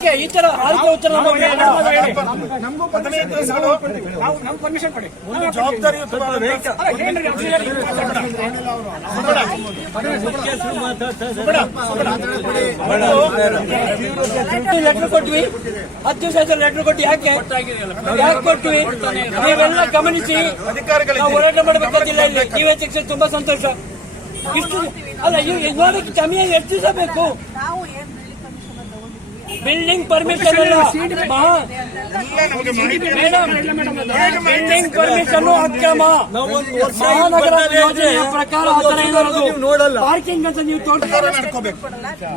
ಈ ತರ ಆರೋಗ್ಯ ಉತ್ತರ ನಮ್ಮ ಬೇಡ. ಹದಿನೈದು ದಿವಸಗಳು ನಾವು ನಮ್ ಪರ್ಮಿಷನ್ ಕೊಡಿ. ಒಂದು ಜವಾಬ್ದಾರಿಯುತವಾದ ಅಲ್ಲ, ಏನ್ರಿ ಅದು? ಲೆಟರ್ ಕೊಟ್ವಿ ಹತ್ತು ದಿವಸ ಲೆಟರ್ ಕೊಟ್ಟು ಯಾಕೆ ಯಾಕೆ ಕೊಟ್ವಿ? ನೀವೆಲ್ಲ ಗಮನಿಸಿ. ಅಧಿಕಾರಿಗಳಿಗೆ ನಾವು ಹೋರಾಟ ಮಾಡಬೇಕಾಗಿಲ್ಲ ಇಲ್ಲಿ. ಶಿಕ್ಷೆ ತುಂಬಾ ಸಂತೋಷ. ಇಷ್ಟು ಅಲ್ಲ ಇವ್ ನೋಡಕ್ಕೆ ಹೆಚ್ಚಿಸಬೇಕು ಎಷ್ಟು ದಿವಸ ಬೇಕು? ಬಿಲ್ಡಿಂಗ್ ಪರ್ಮಿಷನ್ ಬಿಲ್ಡಿಂಗ್ ಪರ್ಮಿಷನ್ ಅಕ್ರಮ. ಮಹಾನಗರ ಯೋಜನೆಯ ಪ್ರಕಾರ ನೋಡಲ್ಲ. ಪಾರ್ಕಿಂಗ್ ಅಂತ ನೀವು ತೋಟ ನಡ್ಕೋಬೇಕು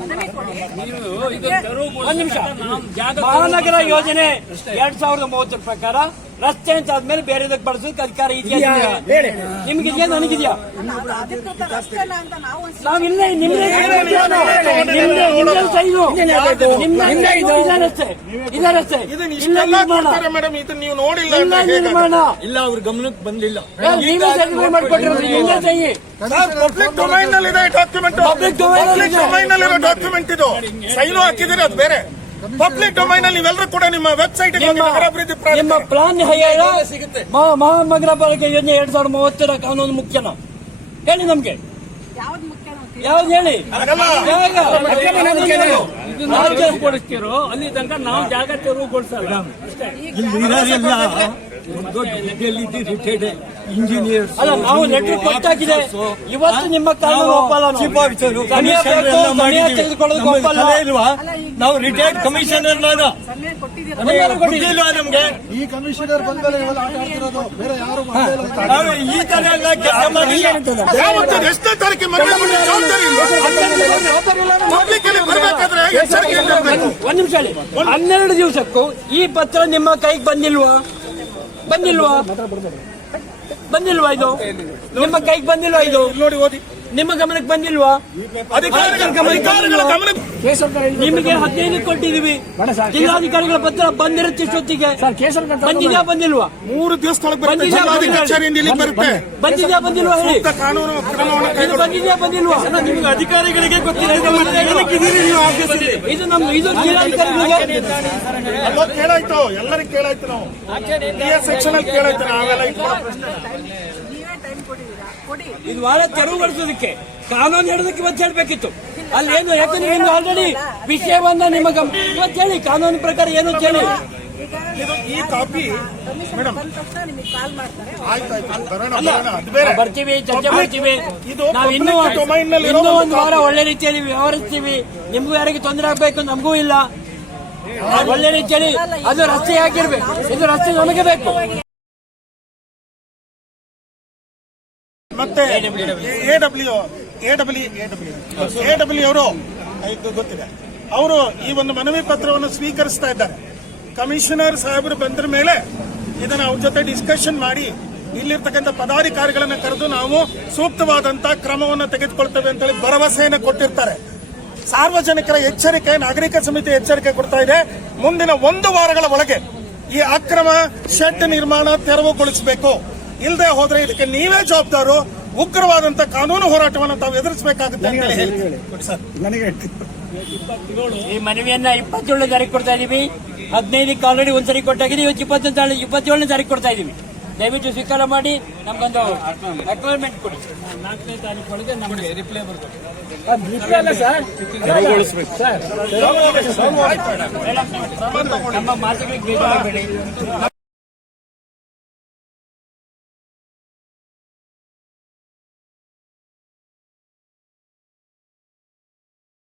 ಮನವಿ ಕೊಡಿ ಒಂದ್ ನಿಮಿಷ. ಮಹಾನಗರ ಯೋಜನೆ ಎರಡ್ ಸಾವಿರದ ಮೂವತ್ತರ ಪ್ರಕಾರ ರಸ್ತೆ ಅಂತ ಆದ್ಮೇಲೆ ಬೇರೆ ಬಳಸೋದಕ್ಕೆ ಅಧಿಕಾರ ಇದೆಯಾ ನಿಮ್ಗಿದ್ಯಾ ನನಗಿದ್ಯಾ ನಾವು ಇಲ್ಲ ನಿಮ್ದೇ ಸೈಜು ರಸ್ತೆ. ಇದೇ ರಸ್ತೆ. ಇಲ್ಲ ಮೇಡಮ್ ಇದನ್ನ ನೀವು ನೋಡಿಲ್ಲ ಇಲ್ಲ ನಿರ್ಮಾಣ ಇಲ್ಲ ಅವ್ರ ಗಮನಕ್ಕೆ ಬಂದಿಲ್ಲ. ಏ, ನೀವೇ ಸರ್ಟಿಫೈ ಮಾಡ್ಕೊಟ್ಟಿರೋದು. ನಿಮ್ದೇ ಸಹಿ ಸರ್ ಪಬ್ಲಿಕ್ ಡೊಮೈನ್ನಲ್ಲಿ ಇದೆ ಡಾಕ್ಯುಮೆಂಟ್ನಲ್ಲಿ ಡಾಕ್ಯುಮೆಂಟ್ ಇದು. ಸೈನು ಹಾಕಿದ್ರೆ ಅದು ಬೇರೆ. ಪಬ್ಲಿಕ್ ಡೊಮೈನ್ ಅಲ್ಲಿ ನೀವೆಲ್ಲರೂ ಕೂಡ ನಿಮ್ಮ ವೆಬ್ಸೈಟ್ ನಿಮ್ಮ ನಗರಾಭಿವೃದ್ಧಿ ನಿಮ್ಮ ಪ್ಲಾನ್ ಸಿಗುತ್ತೆ. ಮಹಾನಗರ ಪಾಲಿಕೆ ಯೋಜನೆ ಎರಡ್ ಸಾವಿರದ ಮೂವತ್ತರ ಕಾನೂನು ಮುಖ್ಯನ ಹೇಳಿ ನಮ್ಗೆ. ಯಾವ್ದು ಹೇಳಿ. ಅಲ್ಲಿ ತನಕ ನಾವು ಜಾಗ ತೆರವುಗೊಳಿಸಲ್ಲ ಇಂಜಿನಿಯರ್ಸ್. ಅಲ್ಲ ನಾವು ಲೆಟರ್ ಕೊಟ್ಟಾಗಿದೆ. ಇವತ್ತು ನಿಮ್ಮ ಒಪ್ಪಲ್ಲ. ಚೀಫ್ ಆಫೀಸರ್ ಒಪ್ಪಲ್ಲ ಇಲ್ವಾ? ನಾವು ರಿಟೈರ್ಡ್ ಕಮಿಷನರ್ ನಾನು. ನಮ್ಗೆ ಈ ಕಮಿಷನರ್ ಬಂದ್ಮೇಲೆ ಬೇರೆ ಯಾರು ಈ ತರ ಎಲ್ಲ ಕೆಲಸ ಒಂದ್ ನಿಮಿಷ ಹನ್ನೆರಡು ದಿವಸಕ್ಕೂ ಈ ಪತ್ರ ನಿಮ್ಮ ಕೈಗೆ ಬಂದಿಲ್ವಾ? ಬಂದಿಲ್ವಾ? ಬಂದಿಲ್ವಾ ಇದು? ನಿಮ್ಮ ಕೈಗೆ ಬಂದಿಲ್ವಾ ಇದು? ನೋಡಿ ಓದಿ. ನಿಮ್ಮ ಗಮನಕ್ಕೆ ಬಂದಿಲ್ವಾ? ಅಧಿಕಾರಿಗಳ ಅಧಿಕಾರಿಗಳ ಗಮನ ನಿಮಗೆ ಹದಿನೈದು ಕೊಟ್ಟಿದೀವಿ ಜಿಲ್ಲಾಧಿಕಾರಿಗಳ ಪತ್ರ ಬಂದಿರುತ್ತೆ ಜೊತೆಗೆ ಬಂದಿದ್ಯಾ ಬಂದಿಲ್ವಾ? ಮೂರು ದಿವಸ ಬರುತ್ತೆ. ಬಂದಿದ್ಯಾ ಬಂದಿಲ್ವಾ? ಬರುತ್ತೆ. ಬಂದಿದ್ಯಾ ಬಂದಿಲ್ವಾ ಹೇಳಿ? ಬಂದಿದ್ಯಾ ಬಂದಿಲ್ವಾ? ನಿಮಗೆ ಅಧಿಕಾರಿಗಳಿಗೆ ಗೊತ್ತಿಲ್ಲ. ಇದು ನಮ್ಮ ಇದು ಜಿಲ್ಲಾಧಿಕಾರಿಗಳಿಗೆ? ಅಲ್ಲೋ ಕೇಳಾಯ್ತು ಎಲ್ಲರಿಗೂ ಕೇಳಾಯ್ತು ನಾವು. ಸೆಕ್ಷನ್ ಅಲ್ಲಿ ಕೇಳಾಯ್ತು ನಾವೆಲ್ಲ ಇದು ವಾರ ತೆರವುಗೊಳಿಸೋದಕ್ಕೆ ಕಾನೂನು ಹೇಳೋದಕ್ಕೆ ಇವತ್ತು ಹೇಳಬೇಕಿತ್ತು. ಅಲ್ಲಿ ಏನು ಯಾಕಂದ್ರೆ ನಿಮ್ಗೆ ಆಲ್ರೆಡಿ ವಿಷಯವನ್ನ ನಿಮಗೆ ಇವತ್ತು ಹೇಳಿ ಕಾನೂನು ಪ್ರಕಾರ ಏನು ಅಂತ ಹೇಳಿ. ಇದು ಈ ಕಾಪಿ ಮೇಡಮ್. ಬರ್ತೀವಿ ಚರ್ಚೆ ಮಾಡ್ತೀವಿ. ಇದು ನಾವು ಇನ್ನೂ ಇನ್ನೂ ಒಂದು ಒಂದು ವಾರ ಒಳ್ಳೆ ರೀತಿಯಲ್ಲಿ ವ್ಯವಹರಿಸ್ತೀವಿ. ನಿಮ್ಗೂ ಯಾರಿಗೆ ತೊಂದರೆ ಆಗ್ಬೇಕು ನಮಗೂ ಇಲ್ಲ. ಒಳ್ಳೆ ರೀತಿಯಲ್ಲಿ ಅದು ರಸ್ತೆ ಹಾಕಿರ್ಬೇಕು ಇದು ರಸ್ತೆ ನಮಗೆ ಬೇಕು. ಮತ್ತೆ ಎ ಡಬ್ಲ್ಯೂ ಎ ಎ ಅವರು, ಗೊತ್ತಿದೆ. ಅವರು ಈ ಒಂದು ಮನವಿ ಪತ್ರವನ್ನು ಸ್ವೀಕರಿಸ್ತಾ ಇದ್ದಾರೆ. ಕಮಿಷನರ್ ಸಾಹೇಬರು ಬಂದ್ರ ಮೇಲೆ ಇದನ್ನ ಅವ್ರ ಜೊತೆ ಡಿಸ್ಕಷನ್ ಮಾಡಿ ಇಲ್ಲಿರ್ತಕ್ಕಂಥ ಪದಾಧಿಕಾರಿಗಳನ್ನ ಕರೆದು ನಾವು ಸೂಕ್ತವಾದಂತಹ ಕ್ರಮವನ್ನು ತೆಗೆದುಕೊಳ್ತೇವೆ ಅಂತೇಳಿ ಭರವಸೆಯನ್ನು ಕೊಟ್ಟಿರ್ತಾರೆ. ಸಾರ್ವಜನಿಕರ ಎಚ್ಚರಿಕೆ, ನಾಗರಿಕ ಸಮಿತಿ ಎಚ್ಚರಿಕೆ ಕೊಡ್ತಾ ಇದೆ. ಮುಂದಿನ ಒಂದು ವಾರಗಳ ಒಳಗೆ ಈ ಅಕ್ರಮ ಶೆಡ್ ನಿರ್ಮಾಣ ತೆರವುಗೊಳಿಸಬೇಕು. ಇಲ್ಲದೆ ಹೋದ್ರೆ ಇದಕ್ಕೆ ನೀವೇ ಜವಾಬ್ದಾರು ಉಗ್ರವಾದಂತ ಕಾನೂನು ಹೋರಾಟವನ್ನು ತಾವು ಎದುರಿಸಬೇಕಾಗುತ್ತೆ ಅಂತ ಹೇಳಿ. ಈ ಮನವಿಯನ್ನ ಇಪ್ಪತ್ತೇಳನೇ ತಾರೀಕು ಕೊಡ್ತಾ ಇದೀವಿ. ಹದಿನೈದಕ್ಕೆ ಆಲ್ರೆಡಿ ಒಂದ್ಸರಿ ಕೊಟ್ಟಾಗಿದೆ ಇವತ್ತು ಇಪ್ಪತ್ತೊಂದು ತಾರೀಕು ಇಪ್ಪತ್ತೇಳನೇ ತಾರೀಕು ಕೊಡ್ತಾ ಇದೀವಿ. ದಯವಿಟ್ಟು ಸ್ವೀಕಾರ ಮಾಡಿ ನಮ್ಗೊಂದು ಅಕ್ವೈರ್ಮೆಂಟ್ ಕೊಡಿ ನಾಲ್ಕನೇ ತಾರೀಕು ಒಳಗೆ ನಮಗೆ ರಿಪ್ಲೈ ಬರ್ತದೆ. ನಮ್ಮ ಮಾತುಗಳಿಗೆ ಬೇಜಾರಾಗಬೇಡಿ